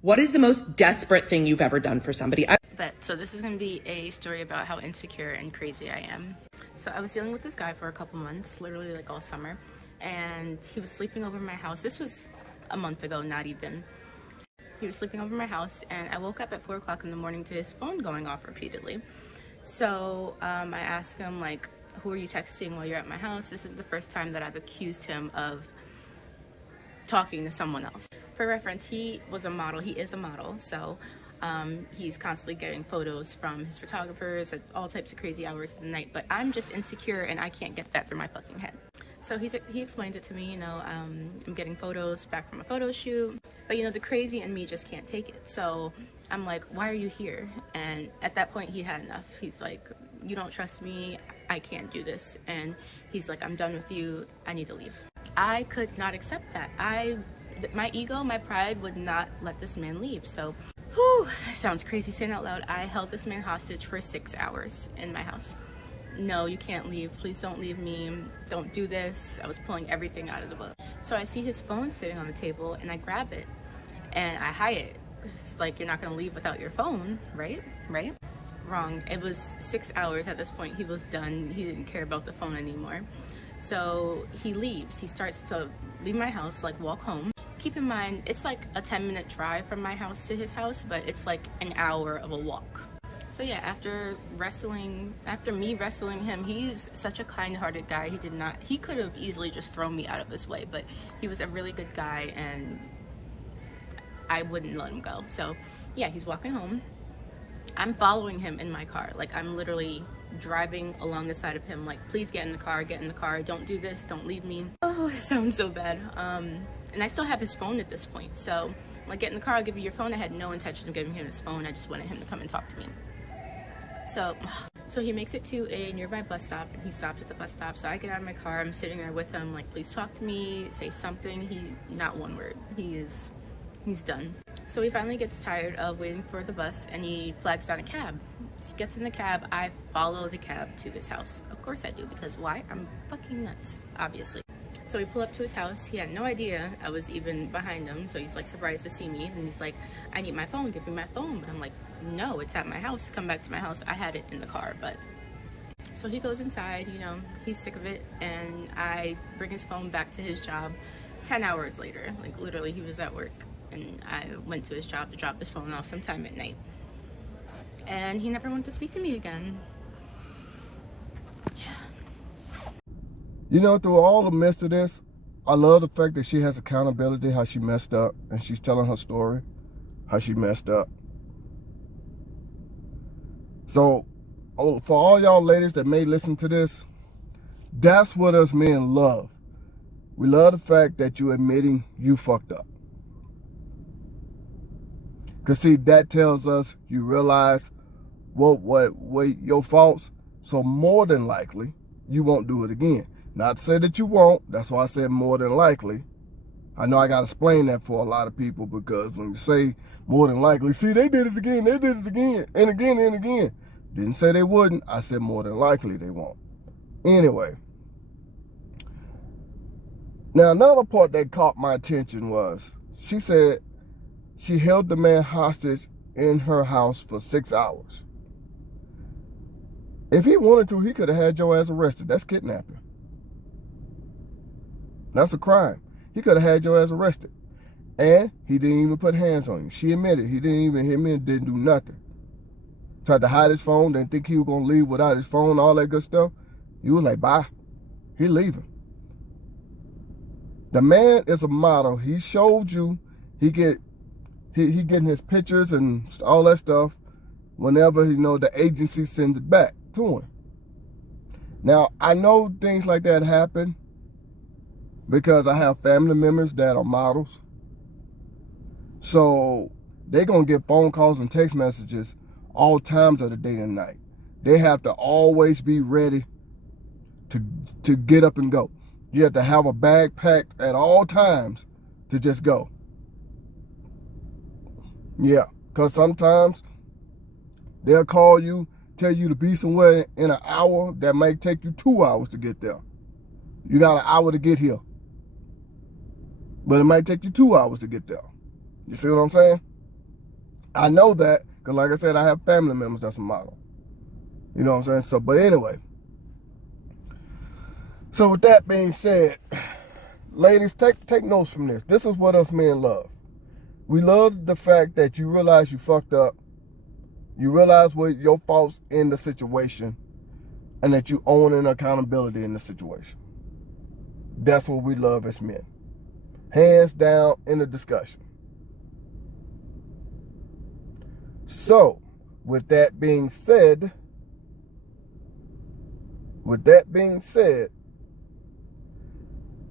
What is the most desperate thing you've ever done for somebody? So this is going to be a story about how insecure and crazy I am. So I was dealing with this guy for a couple months, literally like all summer, and he was sleeping over my house. This was a month ago, not even. He was sleeping over my house, and I woke up at 4 o'clock in the morning to his phone going off repeatedly. So I asked him, like, who are you texting while you're at my house? This is the first time that I've accused him of talking to someone else. For reference, he was a model. He is a model, so he's constantly getting photos from his photographers at all types of crazy hours of the night. But I'm just insecure, and I can't get that through my fucking head. So he explained it to me, I'm getting photos back from a photo shoot, but the crazy in me just can't take it. So I'm like, why are you here? And at that point, he had enough. He's like, you don't trust me, I can't do this. And he's like, I'm done with you, I need to leave. I could not accept that. My ego, my pride would not let this man leave. So, it sounds crazy saying out loud, I held this man hostage for 6 hours in my house. No, you can't leave. Please don't leave me. Don't do this. I was pulling everything out of the book. So I see his phone sitting on the table, and I grab it, and I hide it. It's like, you're not going to leave without your phone, right? Right? Wrong. It was 6 hours at this point. He was done. He didn't care about the phone anymore. So he leaves. He starts to leave my house, like walk home. Keep in mind, it's like a 10-minute drive from my house to his house, but it's like an hour of a walk. So yeah, after me wrestling him, he's such a kind-hearted guy. He could have easily just thrown me out of his way, but he was a really good guy, and I wouldn't let him go. So yeah, he's walking home. I'm following him in my car. Like, I'm literally driving along the side of him, like, please get in the car, don't do this, don't leave me. Oh, it sounds so bad. And I still have his phone at this point. So I'm like, get in the car, I'll give you your phone. I had no intention of giving him his phone. I just wanted him to come and talk to me. So he makes it to a nearby bus stop, and he stops at the bus stop. So I get out of my car, I'm sitting there with him, like, please talk to me, say something. Not one word. He's done. So he finally gets tired of waiting for the bus, and he flags down a cab. He gets in the cab. I follow the cab to his house. Of course I do, because why? I'm fucking nuts, obviously. So we pull up to his house. He had no idea I was even behind him, so he's like surprised to see me, and he's like, I need my phone, give me my phone. But I'm like, no, it's at my house, come back to my house. I had it in the car. But so he goes inside, he's sick of it, and I bring his phone back to his job 10 hours later. Like, literally, he was at work, and I went to his job to drop his phone off sometime at night, and he never wanted to speak to me again. Through all the midst of this, I love the fact that she has accountability, how she messed up, and she's telling her story, how she messed up. So, for all y'all ladies that may listen to this, that's what us men love. We love the fact that you admitting you fucked up. Because, see, that tells us you realize what your faults, so more than likely, you won't do it again. Not to say that you won't. That's why I said more than likely. I know I got to explain that for a lot of people, because when you say more than likely, see, they did it again, and again, and again. Didn't say they wouldn't. I said more than likely they won't. Anyway. Now, another part that caught my attention was, she said she held the man hostage in her house for 6 hours. If he wanted to, he could have had your ass arrested. That's kidnapping. That's a crime. He could have had your ass arrested. And he didn't even put hands on you. She admitted he didn't even hit me and didn't do nothing. Tried to hide his phone, didn't think he was going to leave without his phone, all that good stuff. You was like, bye. He leaving. The man is a model. He showed you he getting his pictures and all that stuff whenever, the agency sends it back to him. Now, I know things like that happen because I have family members that are models. So they're going to get phone calls and text messages all times of the day and night. They have to always be ready to get up and go. You have to have a bag packed at all times to just go. Yeah, because sometimes they'll call you, tell you to be somewhere in an hour that might take you 2 hours to get there. You got an hour to get here, but it might take you 2 hours to get there. You see what I'm saying? I know that because, like I said, I have family members that's a model. You know what I'm saying? So, but anyway. So with that being said, ladies, take notes from this. This is what us men love. We love the fact that you realize you fucked up. You realize what your faults in the situation, and that you own an accountability in the situation. That's what we love as men. Hands down in the discussion. So, with that being said,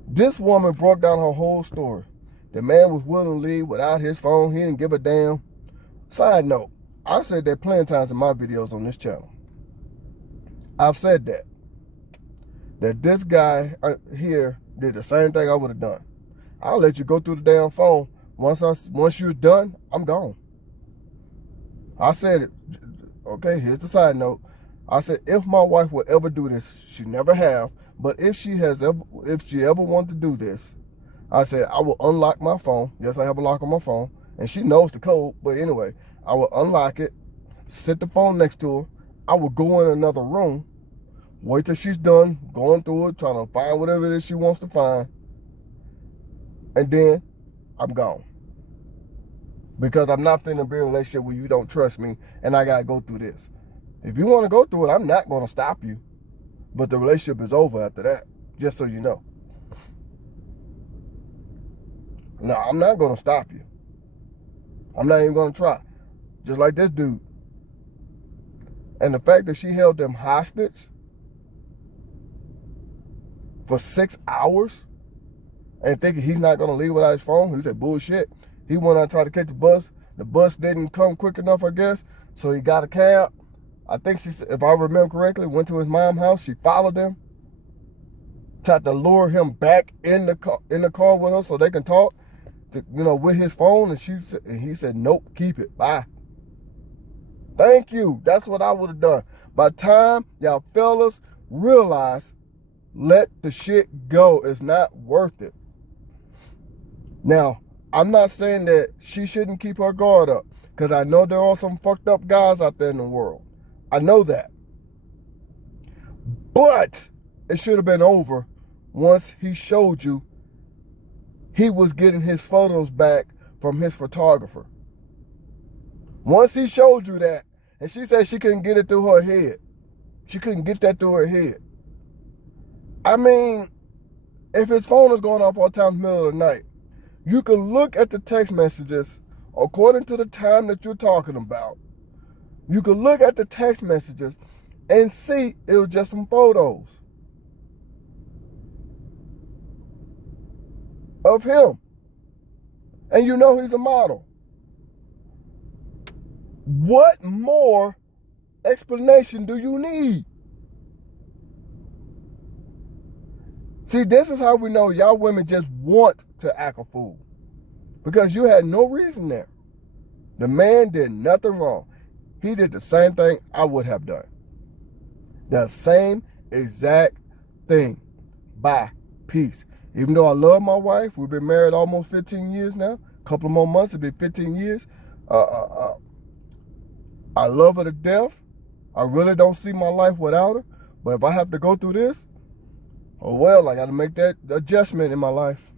this woman broke down her whole story. The man was willing to leave without his phone. He didn't give a damn. Side note, I said that plenty of times in my videos on this channel. I've said that this guy here did the same thing I would have done. I'll let you go through the damn phone. Once you're done, I'm gone. I said it. Okay, here's the side note. I said if my wife would ever do this, she never have, but if she ever wanted to do this, I said I will unlock my phone. Yes, I have a lock on my phone, and she knows the code. But anyway, I will unlock it, sit the phone next to her. I will go in another room, wait till she's done going through it, trying to find whatever it is she wants to find, and then I'm gone. Because I'm not finna be in a relationship where you don't trust me and I gotta go through this. If you want to go through it, I'm not gonna stop you. But the relationship is over after that, just so you know. No, I'm not gonna stop you. I'm not even gonna try. Just like this dude. And the fact that she held them hostage for 6 hours and thinking he's not gonna leave without his phone, he said bullshit. He went out and tried to catch the bus. The bus didn't come quick enough, I guess. So he got a cab. I think she, if I remember correctly, went to his mom's house. She followed him. Tried to lure him back in the car with her so they can talk, with his phone. And he said, nope, keep it. Bye. Thank you. That's what I would have done. By the time y'all fellas realize, let the shit go. It's not worth it. Now, I'm not saying that she shouldn't keep her guard up, because I know there are some fucked up guys out there in the world. I know that. But it should have been over once he showed you he was getting his photos back from his photographer. Once he showed you that, and she said she couldn't get it through her head. She couldn't get that through her head. I mean, if his phone is going off all the time in the middle of the night, you can look at the text messages according to the time that you're talking about. You can look at the text messages and see it was just some photos of him. And you know he's a model. What more explanation do you need? See, this is how we know y'all women just want to act a fool. Because you had no reason there. The man did nothing wrong. He did the same thing I would have done. The same exact thing. Bye. Peace. Even though I love my wife, we've been married almost 15 years now. A couple of more months, it'll be 15 years. I love her to death. I really don't see my life without her. But if I have to go through this, oh well, I got to make that adjustment in my life.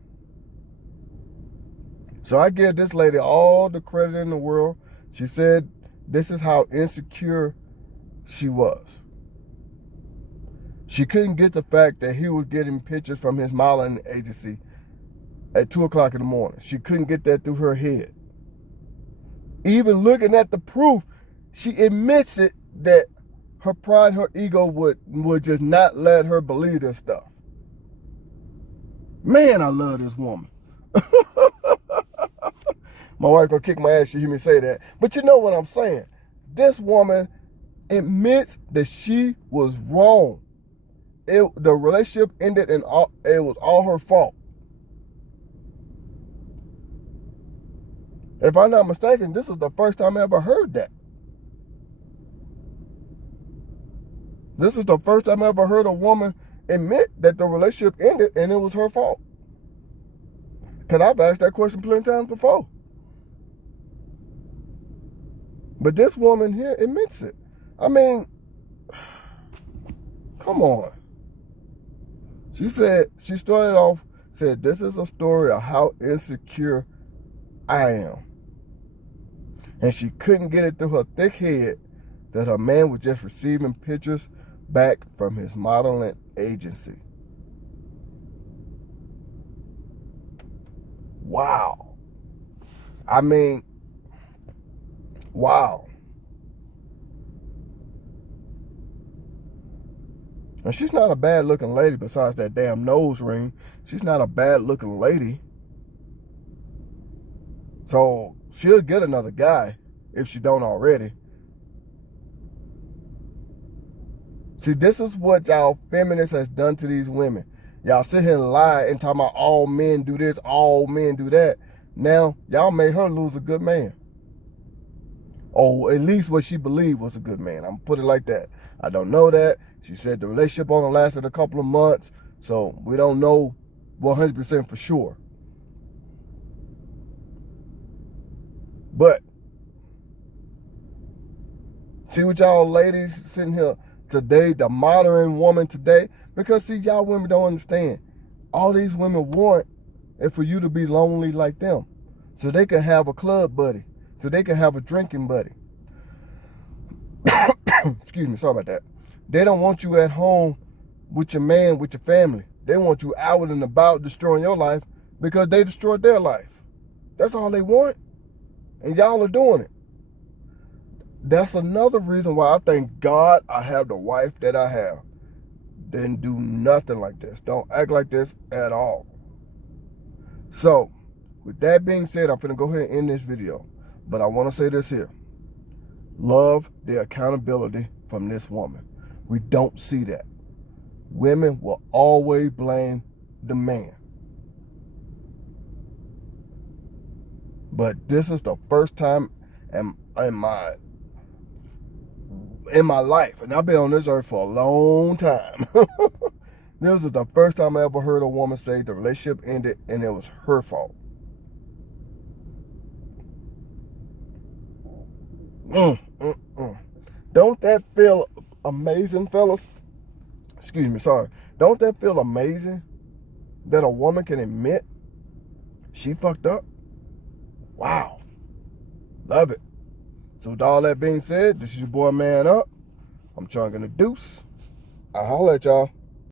So I give this lady all the credit in the world. She said this is how insecure she was. She couldn't get the fact that he was getting pictures from his modeling agency at 2 o'clock in the morning. She couldn't get that through her head. Even looking at the proof, she admits it that her pride, her ego would just not let her believe this stuff. Man, I love this woman. My wife gonna kick my ass, she hear me say that. But you know what I'm saying. This woman admits that she was wrong. The relationship ended and it was all her fault. If I'm not mistaken, this is the first time I ever heard that. This is the first time I ever heard a woman admit that the relationship ended and it was her fault. Because I've asked that question plenty of times before. But this woman here admits it. I mean, come on. She started off, said, this is a story of how insecure I am. And she couldn't get it through her thick head that her man was just receiving pictures back from his modeling agency. Wow. I mean, wow. And she's not a bad looking lady besides that damn nose ring. She's not a bad looking lady. So she'll get another guy if she don't already. See, this is what y'all feminists has done to these women. Y'all sit here and lie and talk about all men do this, all men do that. Now, y'all made her lose a good man. Or at least what she believed was a good man. I'm going to put it like that. I don't know that. She said the relationship only lasted a couple of months. So we don't know 100% for sure. But see what y'all ladies sitting here today, the modern woman today, because see, y'all women don't understand. All these women want is for you to be lonely like them. So they can have a club buddy. So they can have a drinking buddy. Excuse me, sorry about that. They don't want you at home with your man, with your family. They want you out and about destroying your life because they destroyed their life. That's all they want. And y'all are doing it. That's another reason why I thank God I have the wife that I have. Didn't do nothing like this. Don't act like this at all. So, with that being said, I'm finna go ahead and end this video. But I want to say this here. Love the accountability from this woman. We don't see that. Women will always blame the man. But this is the first time in my life, and I've been on this earth for a long time. This is the first time I ever heard a woman say the relationship ended and it was her fault. Don't that feel amazing, fellas? Excuse me, sorry. Don't that feel amazing that a woman can admit she fucked up? Wow. Love it. So with all that being said, this is your boy Man Up. I'm Chunking the Deuce. I'll holler at y'all.